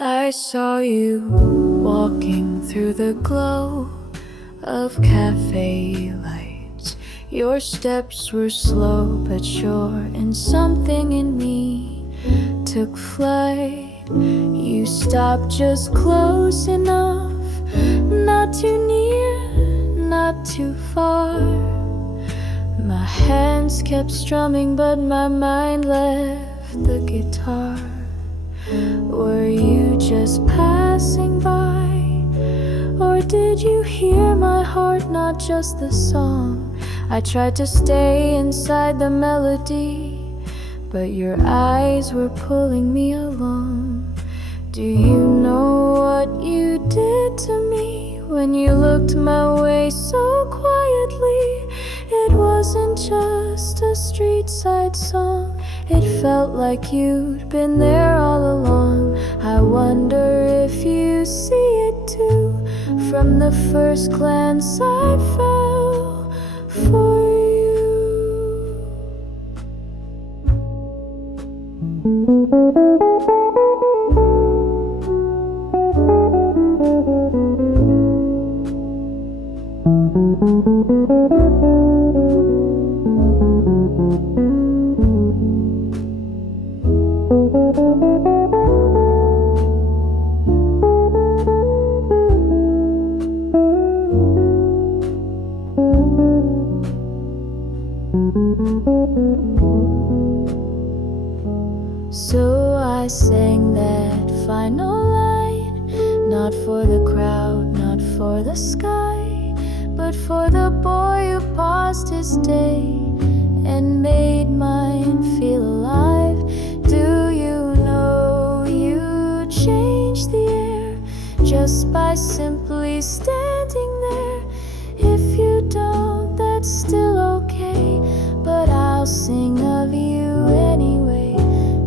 I saw you walking through the glow of cafe lights. Your steps were slow but sure, and something in me took flight. You stopped just close enough, not too near, not too far. My hands kept strumming, but my mind left the guitar. Were you just passing by? Or did you hear my heart, not just the song? I tried to stay inside the melody, but your eyes were pulling me along. Do you know what you did to me when you looked my way so quietly? It wasn't just a street side song, it felt like you'd been there all along. I wonder if you see it too. From the first glance I fell for you. So I sang that final line, not for the crowd, not for the sky, but for the boy who paused his day and made mine feel alive. Do you know you changed the air just by simply standing there? If you don't, that's still okay, but I'll sing of you anyway.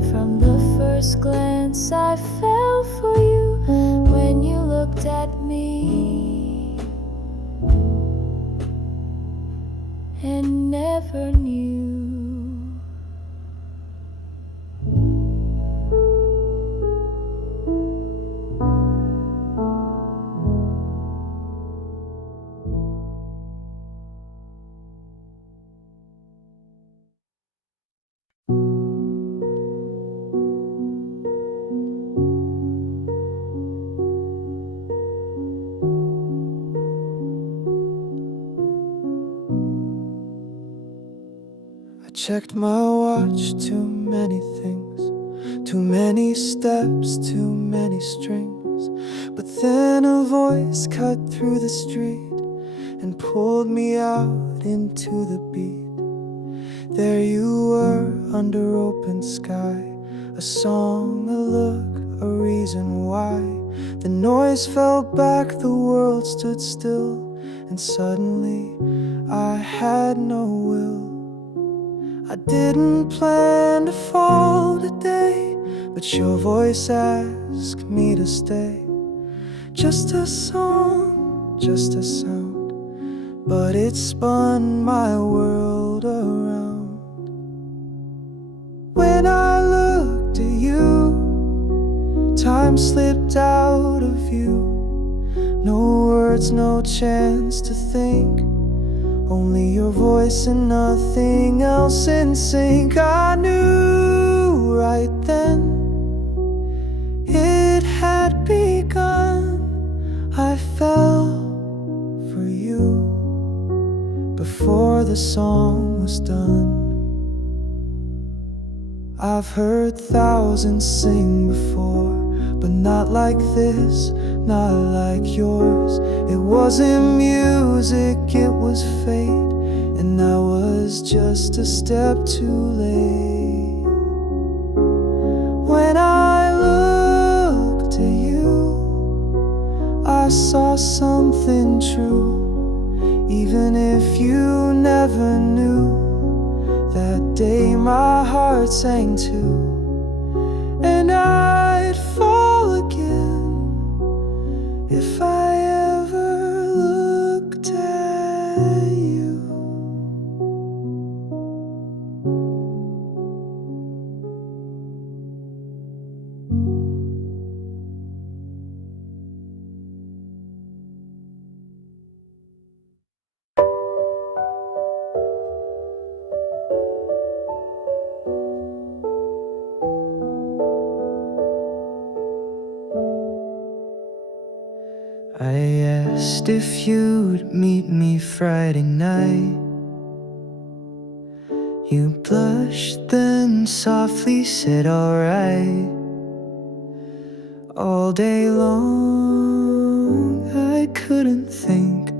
From the first glance I fell for you when you looked at me and never knew. I checked my watch, too many things, too many steps, too many strings. But then a voice cut through the street and pulled me out into the beat. There you were under open sky, a song, a look, a reason why. The noise fell back, the world stood still, and suddenly I had no will. I didn't plan to fall today, but your voice asked me to stay. Just a song, just a sound, but it spun my world around. When I looked at you, time slipped out of view. No words, no chance to think, only your voice and nothing else in sync. I knew right then it had begun. I fell for you before the song was done. I've heard thousands sing before, but not like this, not like yours. It wasn't music, it was fate, and I was just a step too late. When I looked at you, I saw something true. Even if you never knew, that day my heart sang too, and I'd fall again if I ever looked at you. asked if you'd meet me Friday night. You blushed, then softly said, alright. All day long I couldn't think,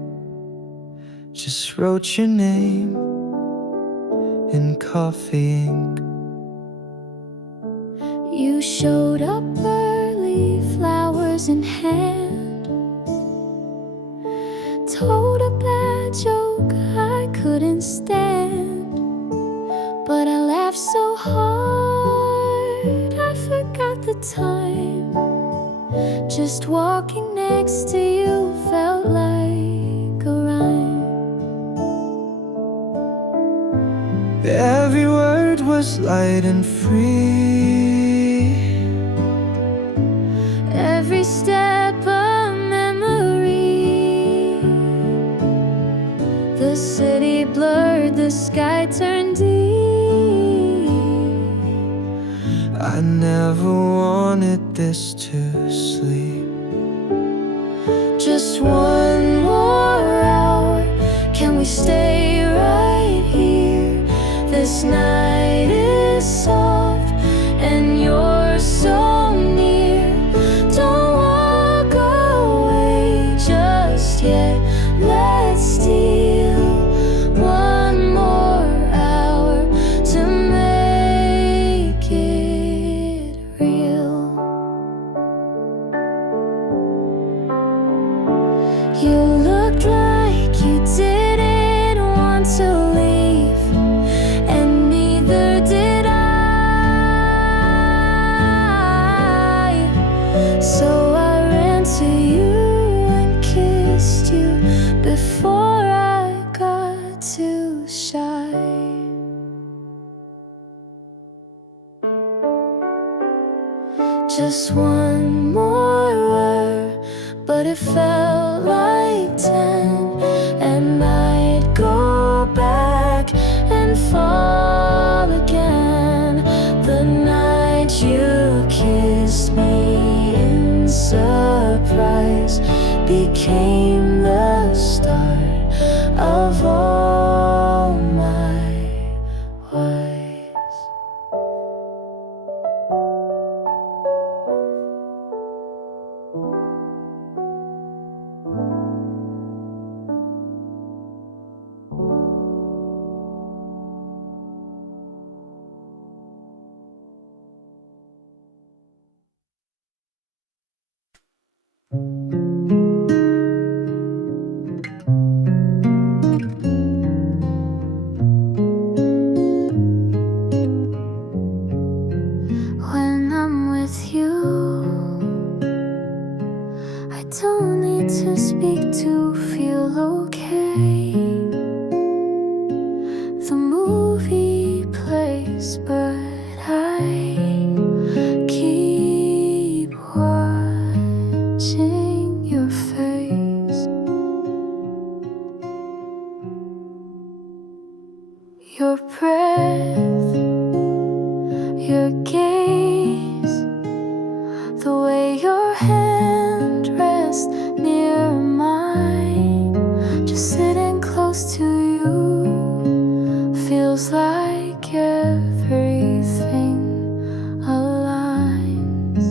just wrote your name in coffee ink. You showed up early, flowers in hand, told a bad joke I couldn't stand, but I laughed so hard I forgot the time. Just walking next to you felt like a rhyme. Every word was light and free, every step a memory. The city blurred, the sky turned deep. I never wanted this to sleep. Just one more hour, can we stay right here? This night is soft and you're so near. Don't walk away just yet, let's steal one more hour to make it real. You looked like you didn't want to leave, and neither did I. So I ran to you and kissed you before I got too shy. Just one more word, but it felt like 10, and I'd go back and fall again. The night you kissed me in surprise became the start of all my whys. When I'm with you, I don't need to speak to feel okay. The movie plays, but I keep watching your face. Your breath, your gaze, the way your hand rests near mine. Just sitting close to you feels like everything aligns.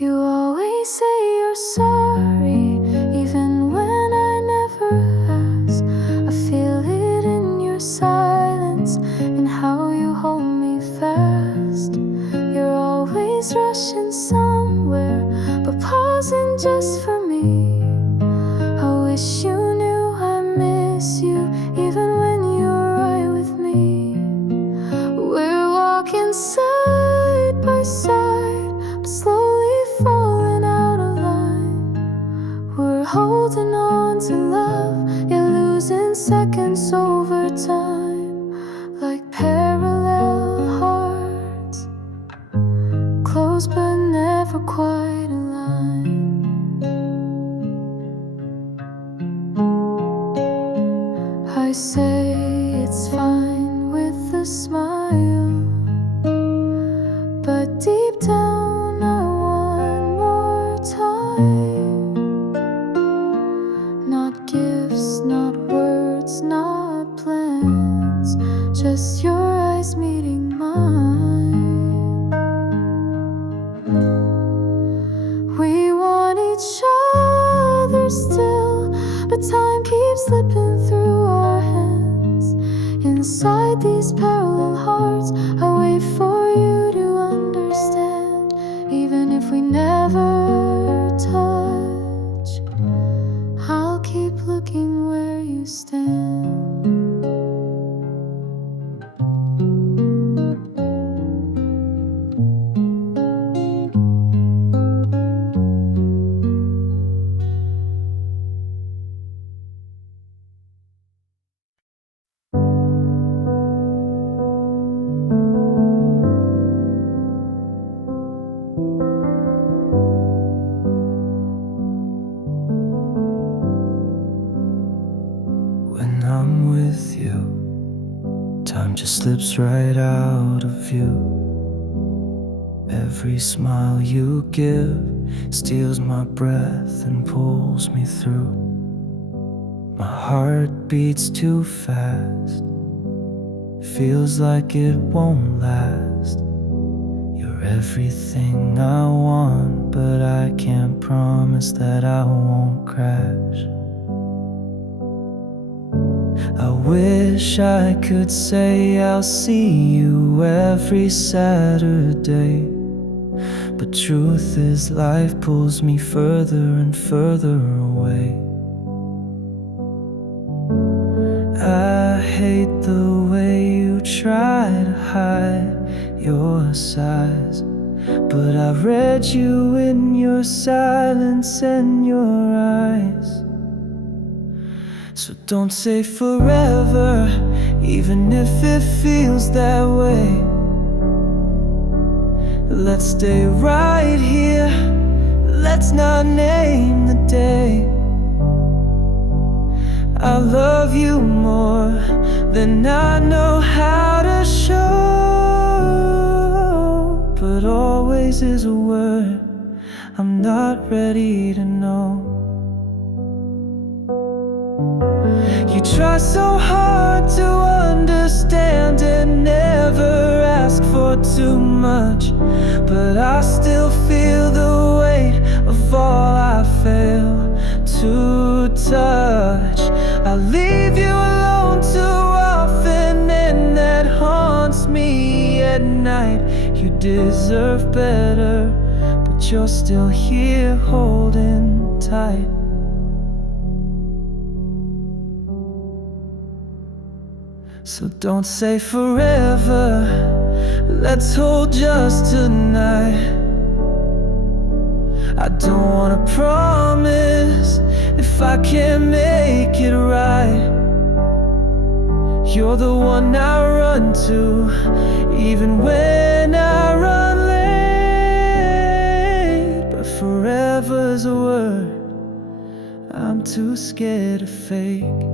You always say you're sorry, even when I never ask. I feel it in your silence and how you hold me fast. You're always rushing somewhere, but pausing just for me. I wish you knew I miss you, even when you're right with me. We're walking side by side, but slowly falling out of line. We're holding on to love, yet losing seconds over time, like parallel hearts, close but never quite aligned. I say it's fine with a smile, but deep down I want more time. just slips right out of view. Every smile you give steals my breath and pulls me through. My heart beats too fast, feels like it won't last. You're everything I want, but I can't promise that I won't crash. I wish I could say I'll see you every Saturday, but truth is life pulls me further and further away. I hate the way you try to hide your sighs, but I read you in your silence and your eyes. So don't say forever, even if it feels that way. Let's stay right here, let's not name the day. I love you more than I know how to show, but always is a word I'm not ready to know. You try so hard to understand and never ask for too much, but I still feel the weight of all I fail to touch. I leave you alone too often, and that haunts me at night. You deserve better, but you're still here holding tight. So don't say forever, let's hold just tonight. I don't wanna promise if I can't make it right. You're the one I run to, even when I run late. But forever's a word I'm too scared to fake.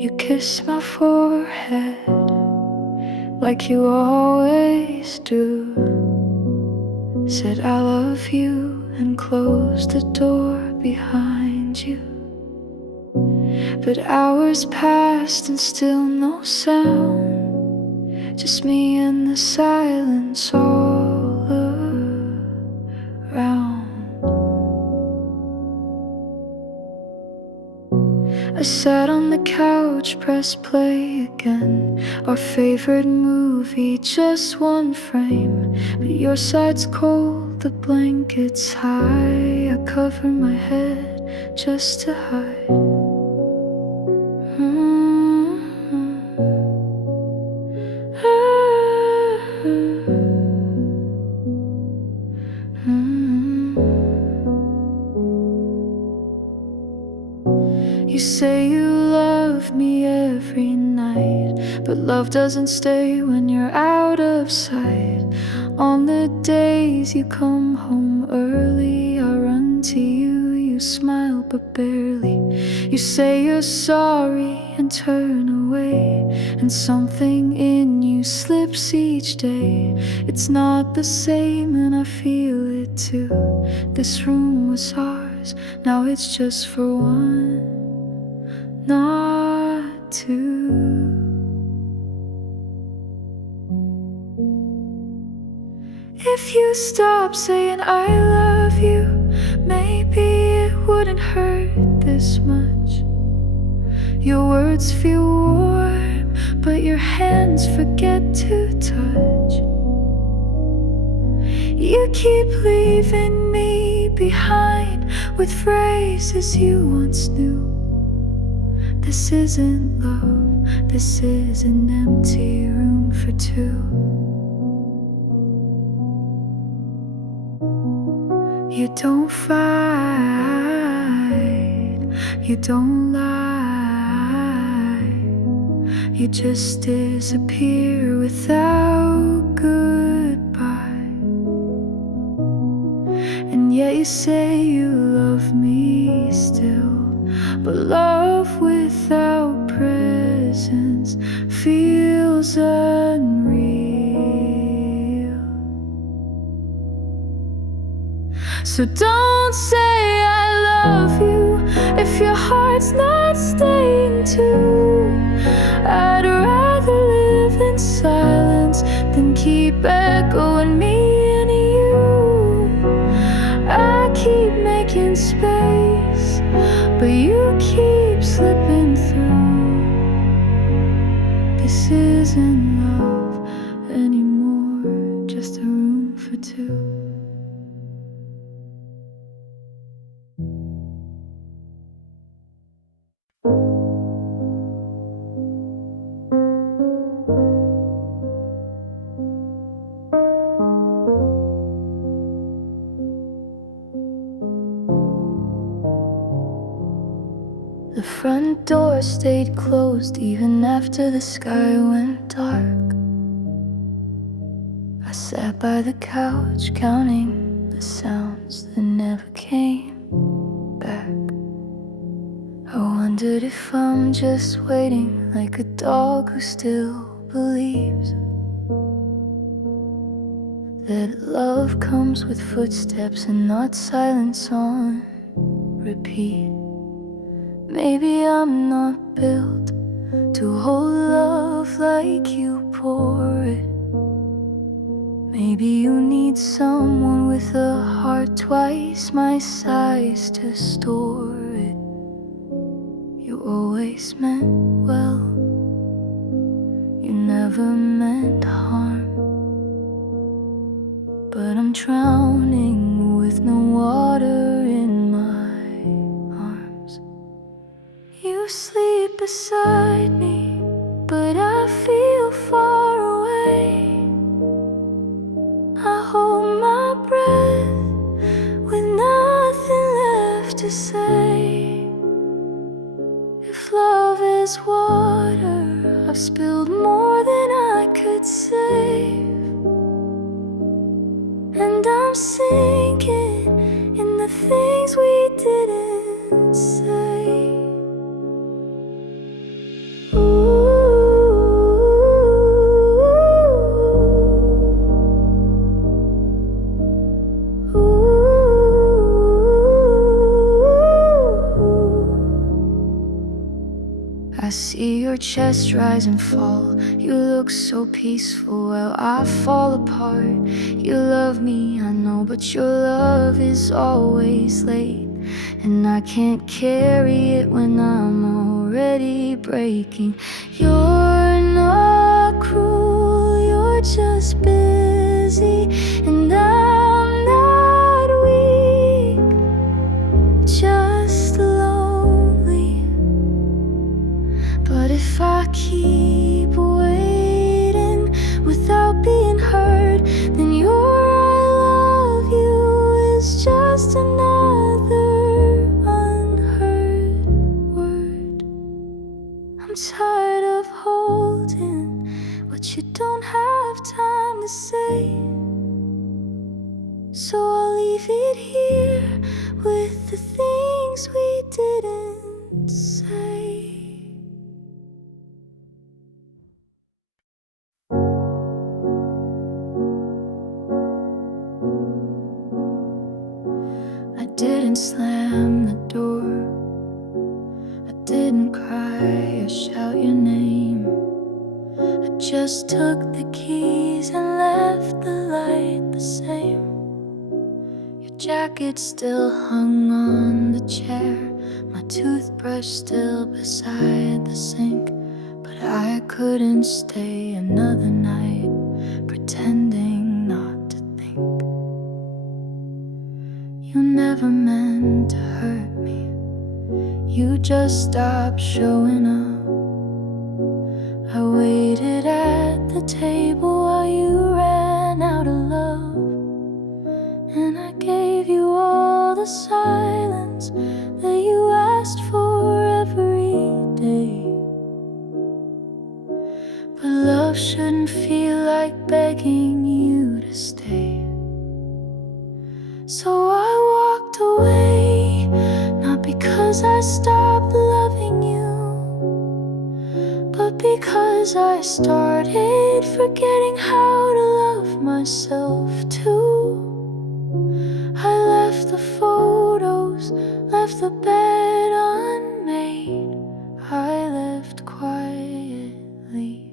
You kiss my forehead like you always do. Said I love you and closed the door behind you. But hours passed and still no sound, just me and the silence all around. I sat on the couch, pressed play again. Our favorite movie, just one frame. But your side's cold, the blanket's high. I cover my head just to hide. You say you love me every night, but love doesn't stay when you're out of sight. On the days you come home early, I run to you, you smile but barely. You say you're sorry and turn away, and something in you slips each day. It's not the same and I feel it too. This room was ours, now it's just for one, not two. If you stop saying I love you, maybe it wouldn't hurt this much. Your words feel warm, but your hands forget to touch. You keep leaving me behind with phrases you once knew. This isn't love, this is an empty room for two. You don't fight, you don't lie, you just disappear without goodbye. And yet you say you love me still, but love without presence feels unreal. So don't say I love you if your heart's not staying too. I'd rather live in silence than keep echoing me and you. I keep making space, but you keep slipping through. This isn't love anymore, just a room for two. The front door stayed closed even after the sky went dark. I sat by the couch counting the sounds that never came back. I wondered if I'm just waiting like a dog who still believes that love comes with footsteps and not silence on repeat. Maybe I'm not built to hold love like you pour it. Maybe you need someone with a heart twice my size to store it. You always meant well, you never meant harm. But I'm drowning with no water in my arms. You sleep beside me, but I feel far away. I hold my breath with nothing left to say. If love is water, I've spilled more than I could save. And I'm sinking in the things we didn't say. I see your chest rise and fall. You look so peaceful while I fall apart. You love me, I know, but your love is always late. And I can't carry it when I'm already breaking. You're not cruel, you're just busy. And I'm not weak, just lonely. But if I keep waiting without being heard, then your I love you is just another unheard word. I'm tired of holding what you don't have time to say. So I'll leave it here with the things we didn't say. I didn't slam the door, I didn't cry or shout your name. I just took the keys and left the light the same. Your jacket still hung on the chair, my toothbrush still beside the sink. But I couldn't stay another night pretending not to think. You never meant to hurt me, you just stopped showing up. I waited at the table while you ran out of love, and I gave you all silence that you asked for every day. But love shouldn't feel like begging you to stay. So I walked away, not because I stopped loving you, but because I started forgetting how to love myself too. I left the photos, left the bed unmade. I left quietly,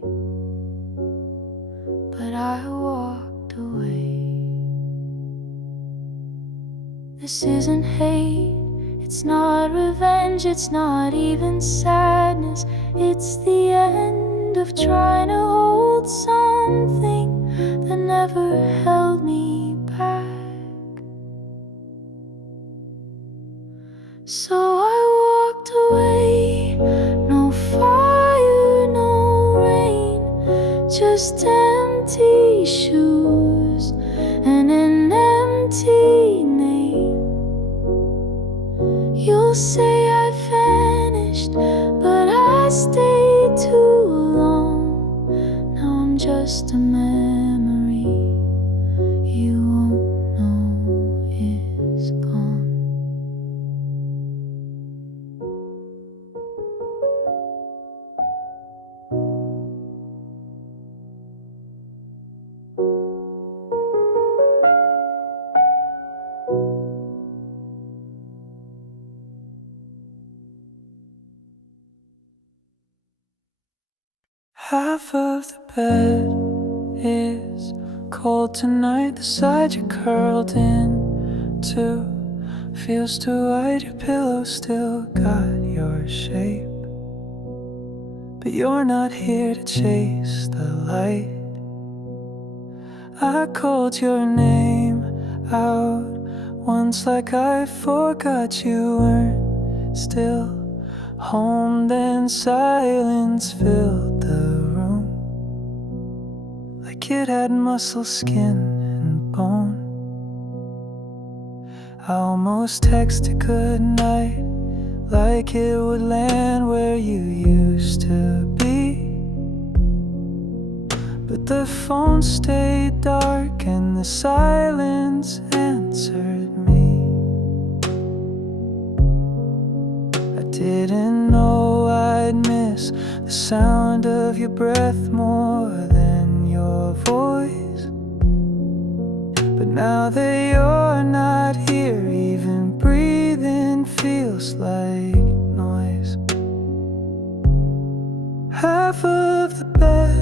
but I walked away. This isn't hate, it's not revenge, it's not even sadness. It's the end of trying to hold something that never held me back. So I walked away, no fire, no rain, just empty shoes and an empty name. You'll say I vanished, but I stayed too long. Now I'm just a memory you won't know is gone. Half of the bed is cold tonight. The side you're curled into feels too wide. Your pillow still got your shape, but you're not here to chase the light. I called your name out once like I forgot you weren't still home. Then silence filled the room, like it had muscle, skin, and bone. I almost texted goodnight, like it would land where you used to be. But the phone stayed dark and the silence answered me. I didn't know I'd miss the sound of your breath more than your voice. But now that you're not here, even breathing feels like noise. Half of the bed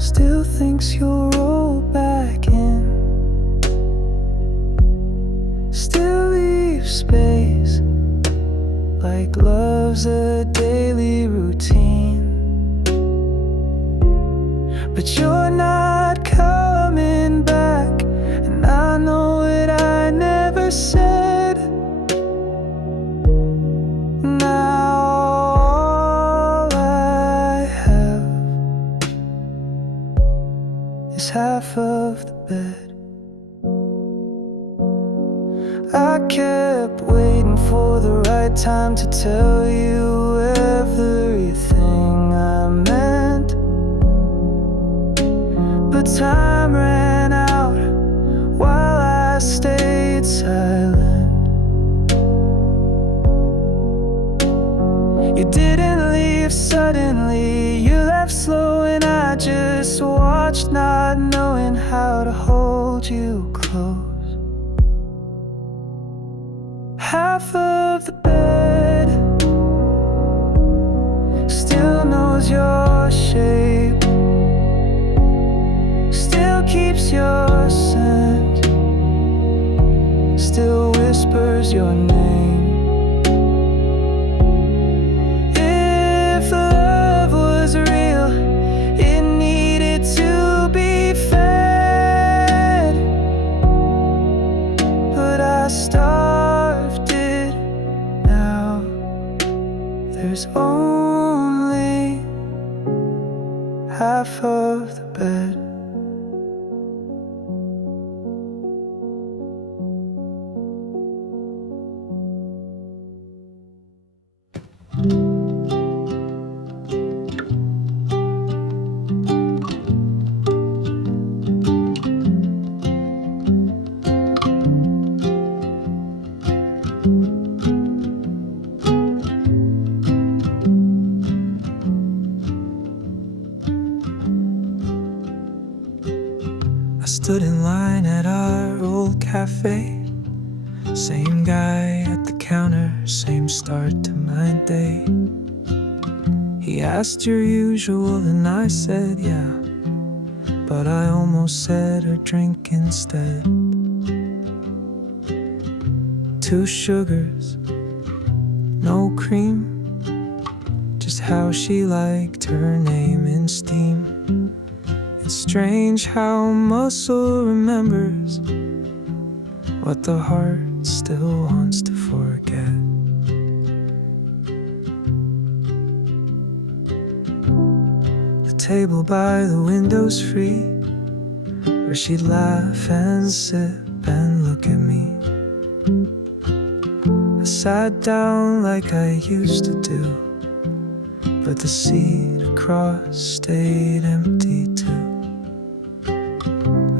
still thinks you'll roll back in, still leave space like love's a daily routine. But you're not coming back, and I know it, I never said. Now all I have is half of the bed. I kept waiting for the right time to tell you everything I meant, but time ran out while I stayed silent. You didn't leave suddenly, you left slow, and I just watched, not knowing how to hold you close. Half of the bed still knows your shape, still keeps your scent, still whispers your name. If love was real, it needed to be fed, but I starved it. Now there's only half of the bed. Same guy at the counter, same start to my day. He asked your usual and I said yeah, but I almost said a drink instead. 2 sugars, no cream, just how she liked her name in steam. It's strange how muscle remembers what the heart still wants to forget. The table by the window's free, where she'd laugh and sip and look at me. I sat down like I used to do, but the seat across stayed empty too.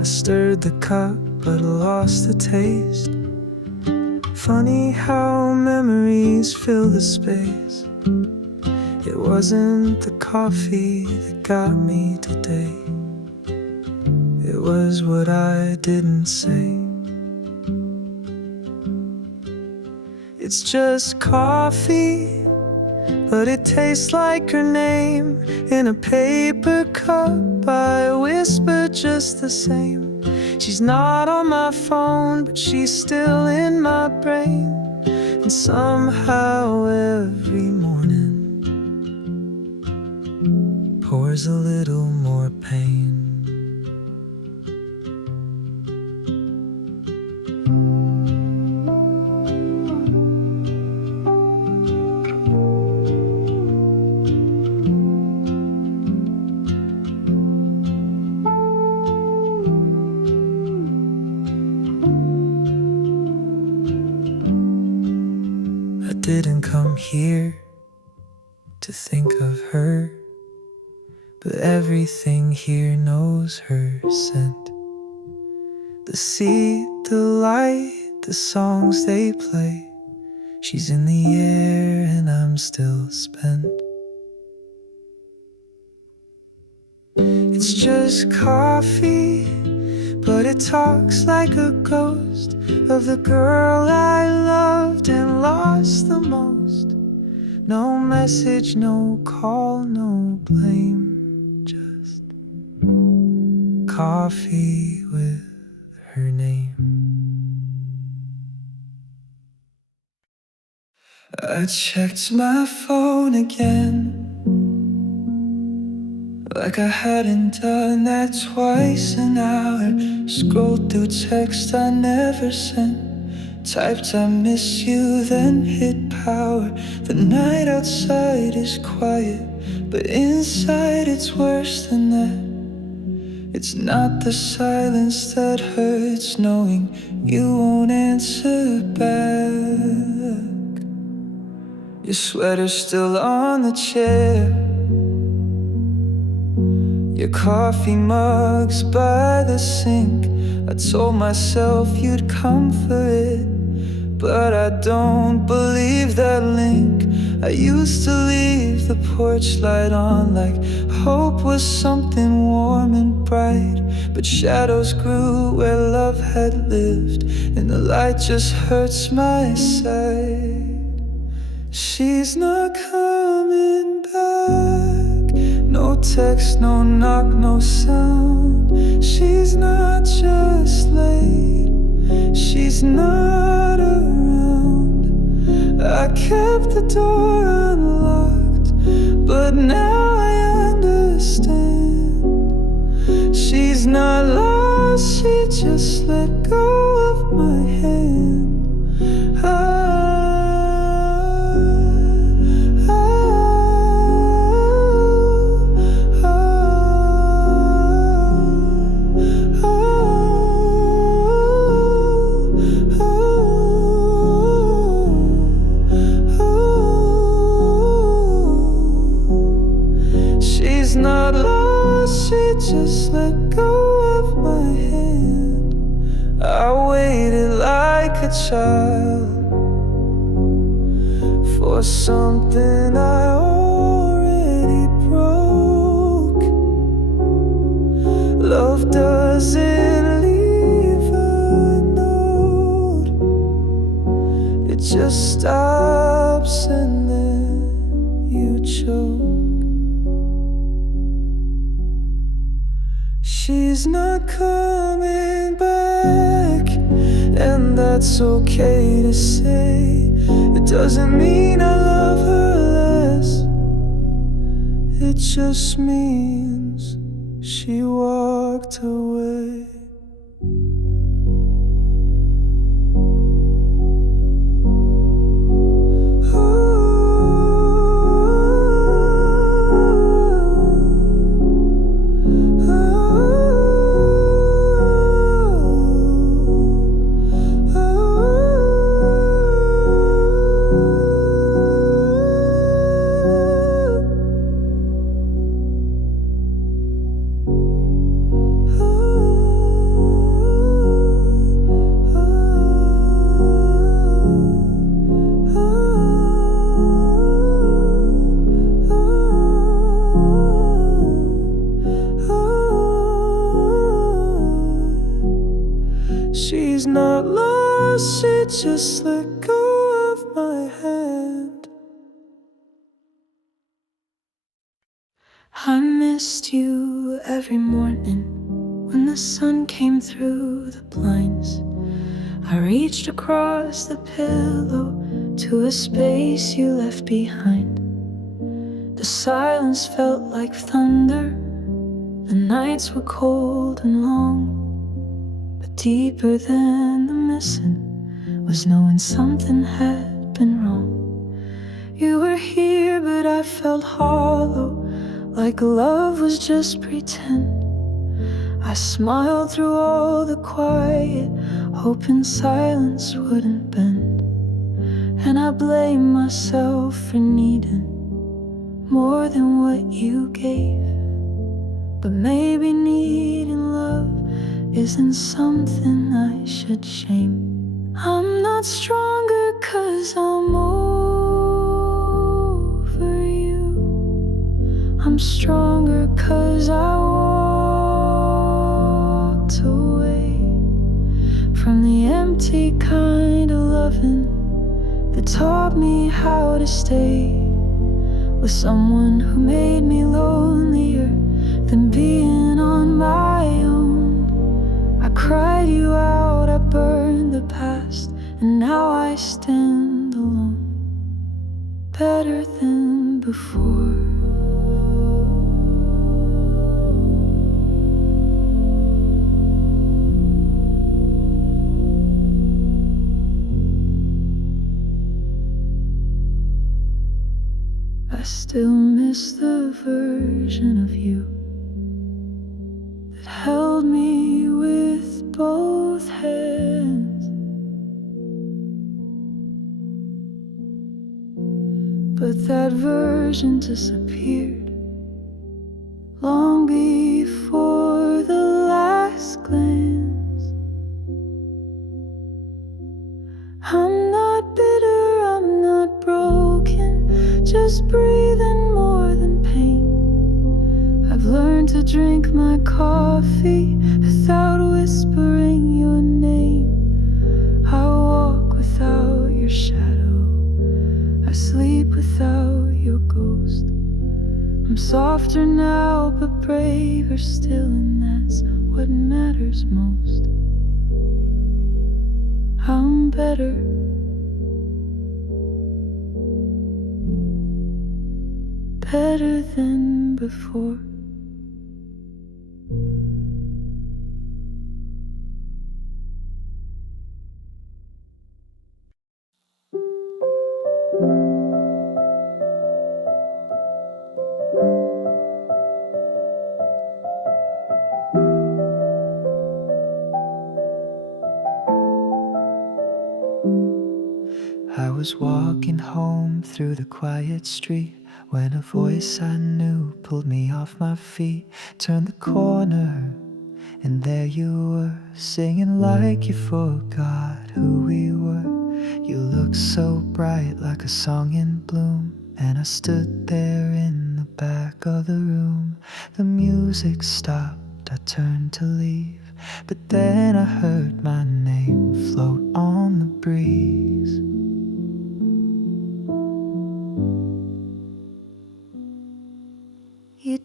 I stirred the cup but lost the taste. Funny how memories fill the space. It wasn't the coffee that got me today, it was what I didn't say. It's just coffee, but it tastes like her name in a paper cup. I whisper just the same. She's not on my phone, but she's still in my brain. And somehow every morning pours a little more pain. I didn't come here to think of her, but everything here knows her scent. The seat, the light, the songs they play. She's in the air and I'm still spent. It's just coffee, but it talks like a ghost of the girl I loved and lost the most. No message, no call, no blame, just coffee with her name. I checked my phone again, like I hadn't done that twice an hour. Scrolled through text I never sent, typed I miss you, then hit power. The night outside is quiet, but inside it's worse than that. It's not the silence that hurts, knowing you won't answer back. Your sweater's still on the chair, your coffee mug's by the sink. I told myself you'd come for it, but I don't believe that link. I used to leave the porch light on like hope was something warm and bright, but shadows grew where love had lived, and the light just hurts my sight. She's not coming back. No text, no knock, no sound. She's not just late, she's not around. I kept the door unlocked, but now I understand. She's not lost, she just let go of my hand. Just let go of my hand. I waited like a child for something I already broke. Love doesn't leave a note, It just stops and then you choke. She's not coming back, and that's okay to say. It doesn't mean I love her less. It just means she walked away. She's not lost, she just let go of my hand. I missed you every morning when the sun came through the blinds. I reached across the pillow to a space you left behind. The silence felt like thunder, the nights were cold and long. But deeper than the missing was knowing something had been wrong. You were here, but I felt hollow, like love was just pretend. I smiled through all the quiet, hoping silence wouldn't bend. And I blame myself for needing more than what you gave. But maybe needing love isn't something I should shame. I'm not stronger 'cause I'm over you. I'm stronger 'cause I walked away from the empty kind of loving that taught me how to stay with someone who made me lonelier than being on my own. I cried you out, I burned the past, and now I stand alone, better than before. I still miss the version of you that held me with both hands. But that version disappeared long before the last glance. I'm not bitter, I'm not broken, just breathing more than pain. I've learned to drink my coffee without whispering your name. I walk without your shadow, I sleep without your ghost. I'm softer now but braver still, and that's what matters most. I'm better, better than before. I was walking home through the quiet street when a voice I knew pulled me off my feet. Turned the corner and there you were, singing like you forgot who we were. You looked so bright, like a song in bloom, and I stood there in the back of the room. The music stopped, I turned to leave, but then I heard my name float on the breeze.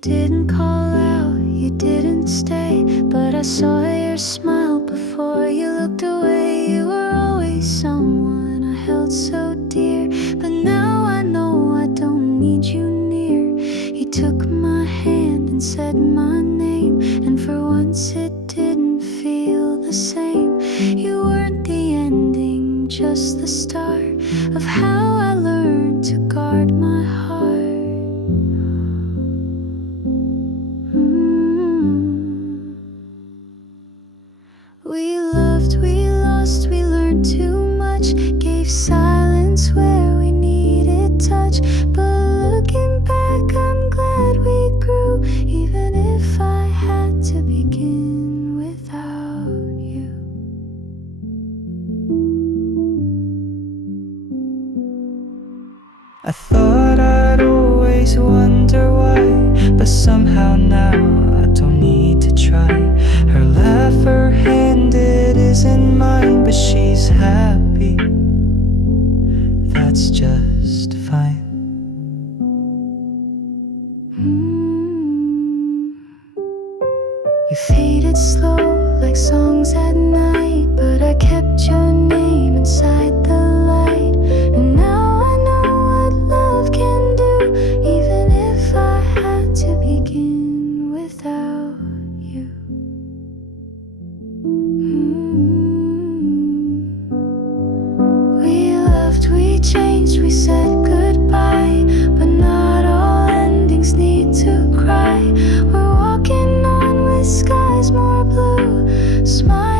didn't call out, you didn't stay, but I saw your smile before you looked away. You were always someone I held so dear, but now I know I don't need you near. You took my hand and said my name, and for once it didn't feel the same. You weren't the ending, just the start of how I learned to guard my heart. We loved, we lost, we learned too much, gave silence where we needed touch. But looking back, I'm glad we grew, even if I had to begin without you. I thought I'd always wonder why, but somehow now I don't need to try. Her laugh, her hand, it isn't mine, but she's happy. That's just fine. You faded slow like songs at night, but I kept your name inside the light. And now I know what love can do, even if I had to begin without you. We loved, we changed, we said goodbye, but not all endings need to cry. We're walking on with skies more blue, smile.